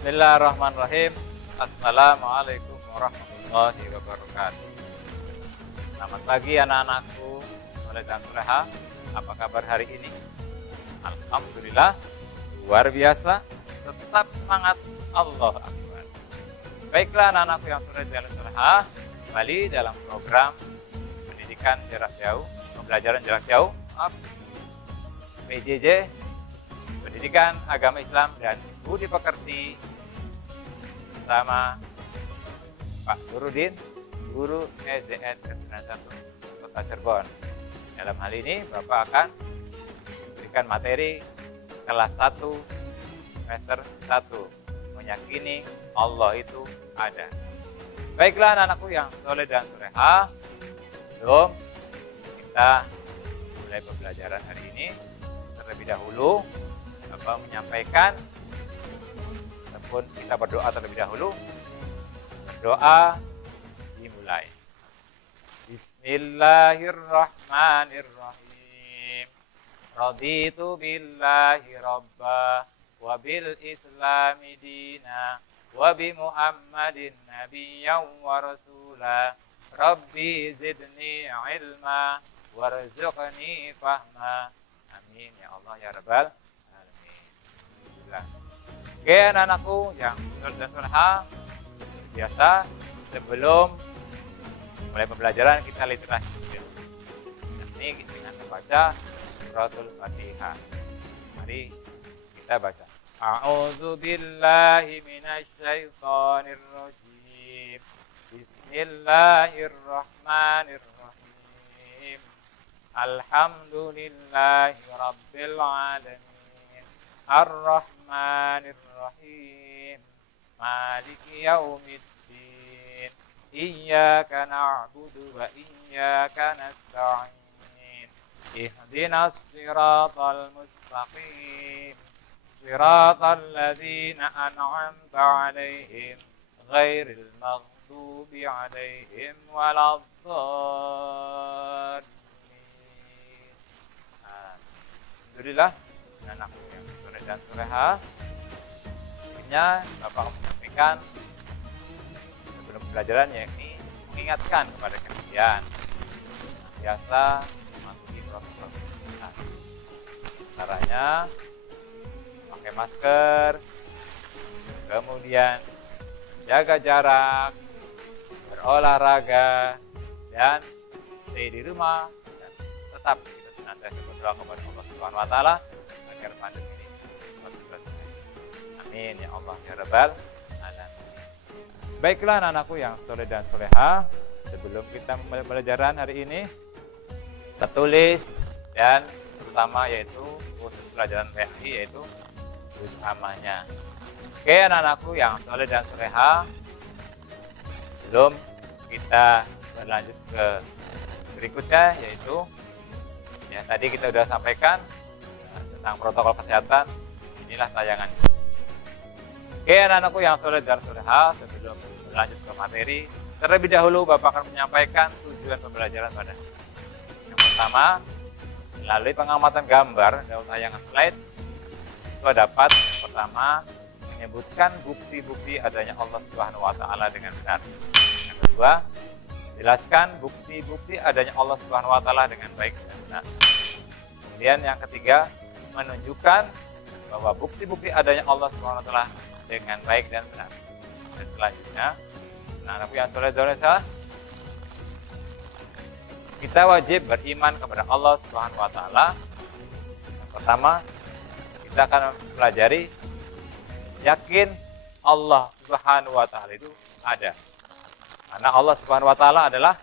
Bismillahirrahmanirrahim. Assalamualaikum warahmatullahi wabarakatuh. Selamat pagi anak-anakku, soleh dan soleha. Apa kabar hari ini? Alhamdulillah, luar biasa. Tetap semangat, Allah Akbar. Baiklah anak-anakku yang soleh dan soleha, kembali dalam program pendidikan jarak jauh, pembelajaran jarak jauh, PJJ, Pendidikan Agama Islam dan Budi Pekerti, bersama Pak Nurudin, Guru SDN ke-91 Kota Cirebon. Dalam hal ini Bapak akan memberikan materi kelas 1 semester 1, meyakini Allah itu ada. Baiklah anak-anakku yang soleh dan soleha, sebelum kita mulai pembelajaran hari ini, terlebih dahulu Bapak menyampaikan ataupun kita berdoa terlebih dahulu. Berdoa dimulai. Bismillahirrahmanirrahim. Raditu billahi rabba wa bil islami dina wa bi Muhammadin nabiyyan wa rasula. Rabbi zidni ilma warzuqni fahma. Amin ya Allah ya Rabbal alamin. Oke anak-anakku yang soleh dan soleha, biasa sebelum mulai pembelajaran kita literasi dulu. Ini dengan membaca suratul Fatihah. Mari kita baca. A'udzu billahi minasy syaithanir rajim. Bismillahirrahmanirrahim. Alhamdulillahi rabbil alamin. Ar-Rahmanir-Rahim. Maliki yaumiddin. Iyyaka na'budu wa iyyaka nasta'in. Ihdinas siratal mustaqim. Siratal ladzina an'amta 'alaihim ghairil maghdubi 'alaihim waladdallin. Alhamdulillah anak yang soleh dan soleha, akhirnya Bapak menyampaikan sebelum pembelajaran, yakni mengingatkan kepada kalian biasa mematuhi protokol kesehatan. Caranya pakai masker, kemudian jaga jarak, berolahraga, dan stay di rumah, dan tetap kita senantiasa berdoa kepada Allah Subhanahu wa taala agar pandemi ini cepat selesai. Amin ya Allah ya Rabbal alamin. Baiklah anak-anakku yang soleh dan soleha, sebelum kita memulai pembelajaran hari ini, tertulis dan terutama yaitu khusus pelajaran PAI, yaitu tulis amanya. Oke anak-anakku yang soleh dan soleha, sebelum kita berlanjut ke berikutnya, yaitu ya tadi kita sudah sampaikan tentang protokol kesehatan. Inilah tayangannya. Oke anak-anakku yang soleh dan soleha, sebelum berlanjut ke materi, terlebih dahulu Bapak akan menyampaikan tujuan pembelajaran pada hari ini. Yang pertama, melalui pengamatan gambar dalam tayangan slide, siswa dapat pertama menyebutkan bukti-bukti adanya Allah Subhanahu wa taala dengan benar. Yang kedua, jelaskan bukti-bukti adanya Allah Subhanahu wa taala dengan baik dan benar. Kemudian yang ketiga, menunjukkan bahwa bukti-bukti adanya Allah Subhanahu wa taala dengan baik dan benar. Dan selanjutnya, anak-anakku yang soleh dan soleha, kita wajib beriman kepada Allah Subhanahu wa taala. Yang pertama, kita akan pelajari yakin Allah Subhanahu wa taala itu ada. Karena Allah Subhanahu wa taala adalah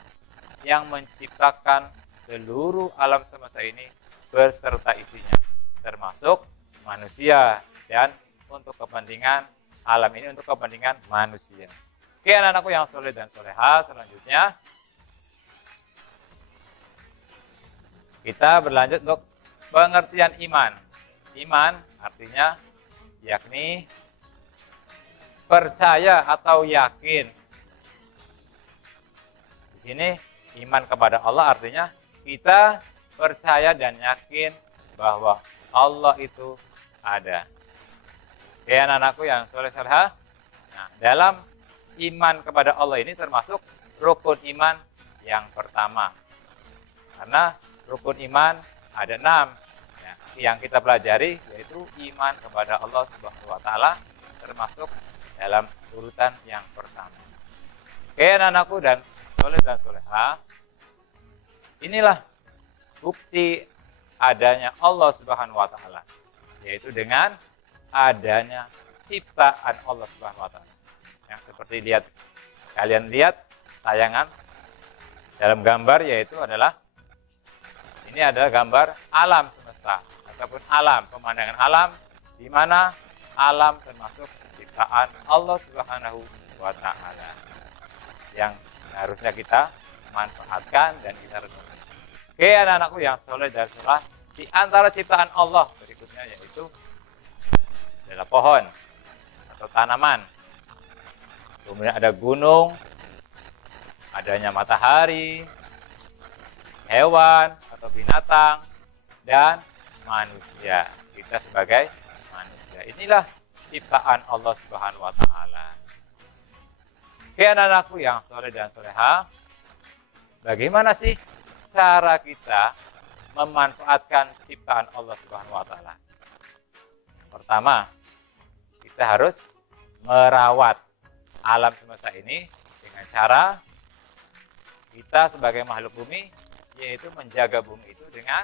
yang menciptakan seluruh alam semesta ini beserta isinya, termasuk manusia, dan untuk kepentingan alam ini, untuk kepentingan manusia. Oke anak-anakku yang soleh dan soleha, selanjutnya kita berlanjut untuk pengertian iman. Iman artinya yakni percaya atau yakin. Di sini iman kepada Allah artinya kita percaya dan yakin bahwa Allah itu ada. Oke, anak-anakku yang soleh-soleha. Nah, dalam iman kepada Allah ini termasuk rukun iman yang pertama. Karena rukun iman ada 6 ya, yang kita pelajari, yaitu iman kepada Allah Subhanahu wa taala termasuk dalam urutan yang pertama. Oke, anak-anakku dan soleh dan soleha, inilah bukti adanya Allah Subhanahu wa taala, yaitu dengan adanya ciptaan Allah Subhanahu wa taala. Yang seperti kalian lihat tayangan dalam gambar, yaitu adalah gambar alam semesta ataupun alam, pemandangan alam, di mana alam termasuk ciptaan Allah Subhanahu wa taala yang harusnya kita manfaatkan dan kita renungi. Oke, anak-anakku yang soleh dan solah, di antara ciptaan Allah berikutnya yaitu adalah pohon atau tanaman. Kemudian ada gunung, adanya matahari, hewan atau binatang, dan manusia. Kita sebagai manusia. Inilah ciptaan Allah Subhanahu wa taala. Oke, anak-anakku yang soleh dan soleha, bagaimana sih cara kita memanfaatkan ciptaan Allah Subhanahu wa taala? Yang pertama, kita harus merawat alam semesta ini dengan cara kita sebagai makhluk bumi, yaitu menjaga bumi itu dengan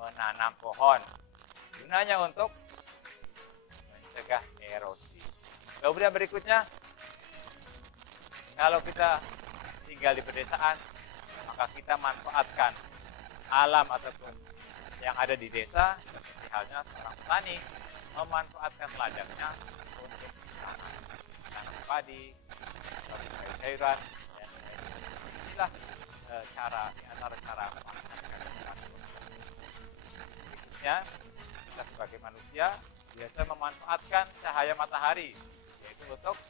menanam pohon. Gunanya untuk mencegah erosi. Kemudian berikutnya, kalau kita tinggal di pedesaan, maka kita manfaatkan alam ataupun yang ada di desa, seperti halnya seorang petani memanfaatkan ladangnya untuk tanam padi, sayuran, dan inilah di antara cara memanfaatkan alam. Berikutnya, kita sebagai manusia biasa memanfaatkan cahaya matahari, yaitu untuk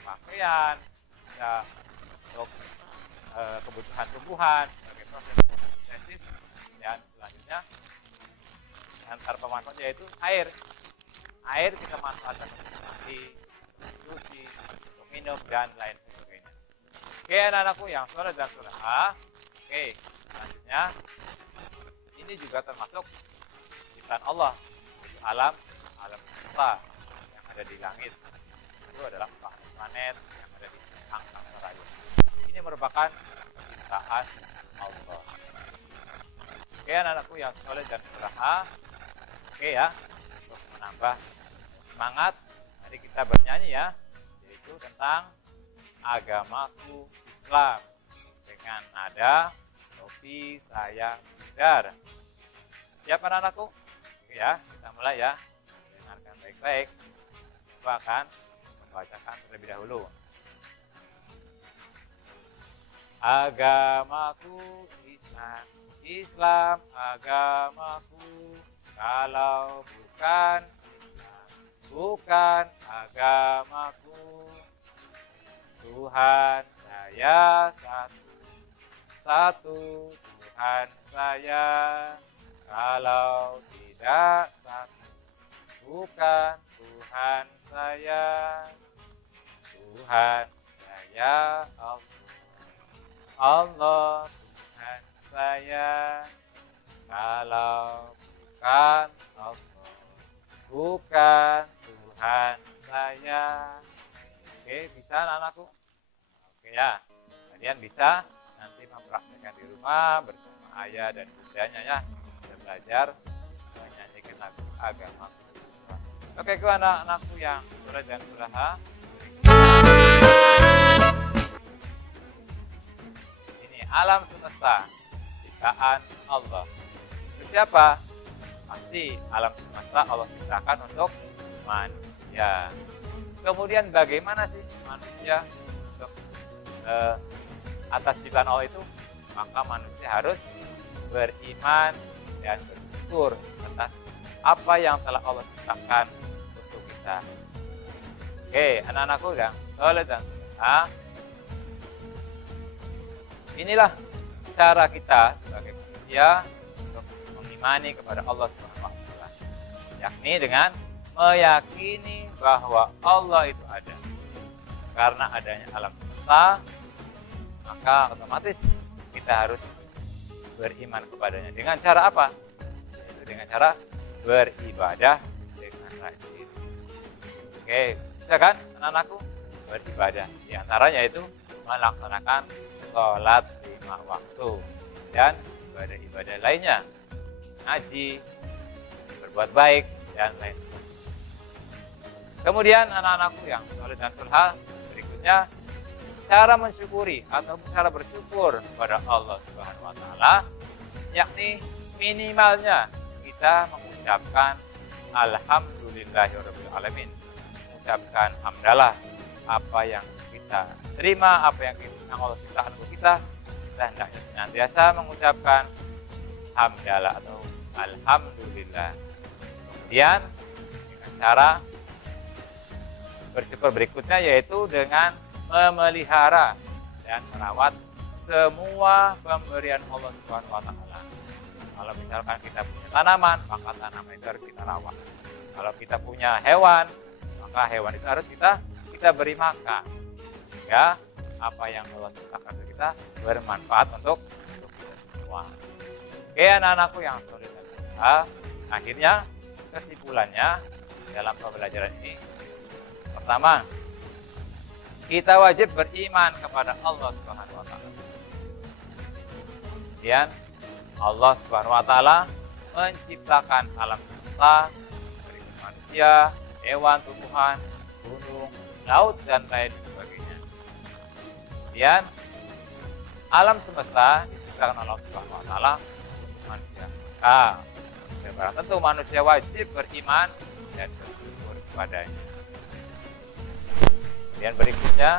pakaian, bisa untuk kebutuhan tumbuhan, sebagai proses fotosintesis, dan selanjutnya antara pemanfaat yaitu air. Air kita manfaatkan untuk mandi, cuci, untuk minum, dan lain sebagainya. Oke, anak-anakku yang soleh dan soleha. Oke, selanjutnya ini juga termasuk ciptaan Allah, alam semesta yang ada di langit. Itu adalah planet yang ada di angkasa raya. Ini merupakan ciptaan Allah. Oke, anak-anakku yang soleh dan soleha. Oke ya, untuk menambah semangat, mari kita bernyanyi ya, yaitu tentang agamaku Islam dengan nada topi saya bundar. Siap anak-anakku? Oke ya, kita mulai ya. Dengarkan baik-baik. Saya akan membacakan terlebih dahulu. Agamaku Islam, Islam agamaku. Kalau bukan Islam, bukan agamaku. Tuhan saya satu Tuhan saya. Kalau tidak satu, bukan Tuhan saya. Tuhan saya Allah Tuhan saya. Kalau bukan Allah, bukan Tuhan saya. Oke, bisa anak-anakku? Oke ya, kalian bisa nanti mempraktikkan di rumah bersama ayah dan bundanya ya. Kita belajar menyanyikan lagu agama Islam. Oke, ke anak-anakku yang soleh dan soleha. Ini alam semesta, ciptaan Allah. Untuk siapa? Pasti alam semesta Allah ciptakan untuk manusia. Kemudian bagaimana sih manusia untuk atas ciptaan Allah itu? Maka manusia harus beriman dan bersyukur atas apa yang telah Allah ciptakan untuk kita. Oke, anak-anakku yang soleh dan soleha, inilah cara kita sebagai manusia untuk mengimani kepada Allah Subhanahu wa taala, yakni dengan meyakini bahwa Allah itu ada. Karena adanya alam semesta, maka otomatis kita harus beriman kepadanya. Dengan cara apa? Yaitu dengan cara beribadah dengan rajin. Oke, bisa kan anak-anakku? Beribadah. Di antaranya itu melaksanakan sholat 5 waktu dan ibadah-ibadah lainnya, ngaji, berbuat baik, dan lain. Kemudian anak-anakku yang soleh dan solehah, berikutnya cara mensyukuri atau cara bersyukur kepada Allah Subhanahu wa taala, yakni minimalnya kita mengucapkan alhamdulillahirabbil alamin, mengucapkan hamdalah apa yang kita terima, apa yang Allah ciptakan untuk kita hendaknya senantiasa mengucapkan hamdalah atau alhamdulillah. Kemudian dengan cara bersyukur berikutnya yaitu dengan memelihara dan merawat semua pemberian Allah Subhanahu wa taala. Kalau misalkan kita punya tanaman, maka tanaman itu harus kita rawat. Kalau kita punya hewan, maka hewan itu harus kita beri makan. Sehingga apa yang Allah ciptakan untuk kita bermanfaat untuk kita semua. Oke anak-anakku yang soleh dan solehah, akhirnya kesimpulannya dalam pembelajaran ini, pertama, kita wajib beriman kepada Allah Subhanahu wa taala. Kemudian Allah Subhanahu wa taala menciptakan alam semesta dari manusia, hewan, tumbuhan, gunung, laut, dan lain sebagainya. Kemudian alam semesta diciptakan Allah Subhanahu wa taala untuk manusia. Tentu manusia wajib beriman dan bersyukur kepadanya. Kemudian berikutnya,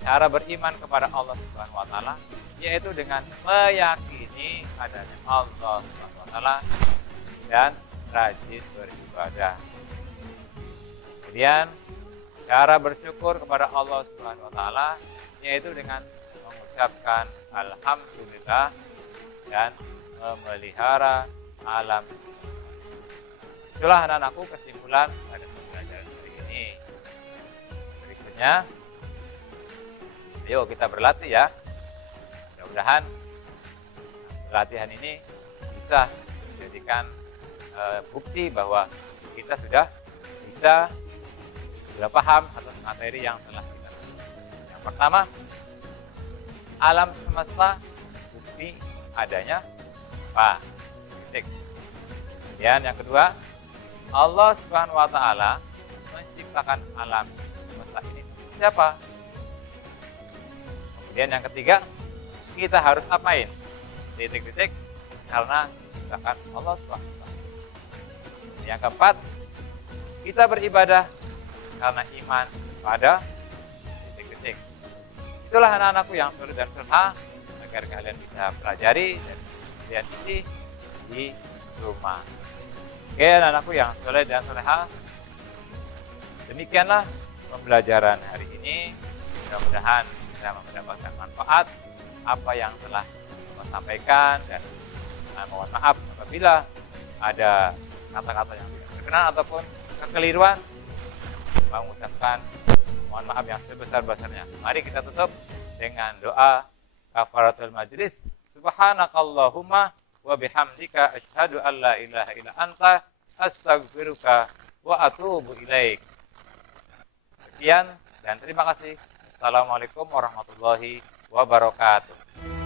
cara beriman kepada Allah Subhanahu wa taala yaitu dengan meyakini adanya Allah Subhanahu wa taala dan rajin beribadah. Kemudian cara bersyukur kepada Allah Subhanahu wa taala yaitu dengan mengucapkan alhamdulillah dan memelihara alam. Itulah anak-anakku kesimpulan pada pembelajaran hari ini. Berikutnya, ayo kita berlatih ya. Mudah-mudahan latihan ini bisa menjadikan bukti bahwa kita sudah paham atas materi yang telah kita lakukan. Yang pertama, alam semesta bukti adanya apa? Titik. Kemudian yang kedua, Allah Subhanahu wa taala menciptakan alam semesta ini untuk siapa? Kemudian yang ketiga, kita harus apain? Titik-titik, karena diciptakan Allah Subhanahu wa taala. Yang keempat, kita beribadah karena iman pada titik-titik. Itulah anak-anakku yang soleh dan solehah, agar kalian bisa pelajari dan kalian isi di rumah. Oke anak-anakku yang soleh dan solehah, demikianlah pembelajaran hari ini. Mudah-mudahan bisa mendapatkan manfaat apa yang telah saya sampaikan, dan mohon maaf apabila ada kata-kata yang tidak berkenan ataupun kekeliruan. Mengucapkan mohon maaf yang sebesar-besarnya. Mari kita tutup dengan doa kafaratul majlis. Subhanakallahumma wa bihamdika asyhadu an la ilaha illa anta astaghfiruka wa atubu ilaik. Sekian dan terima kasih. Assalamualaikum warahmatullahi wabarakatuh.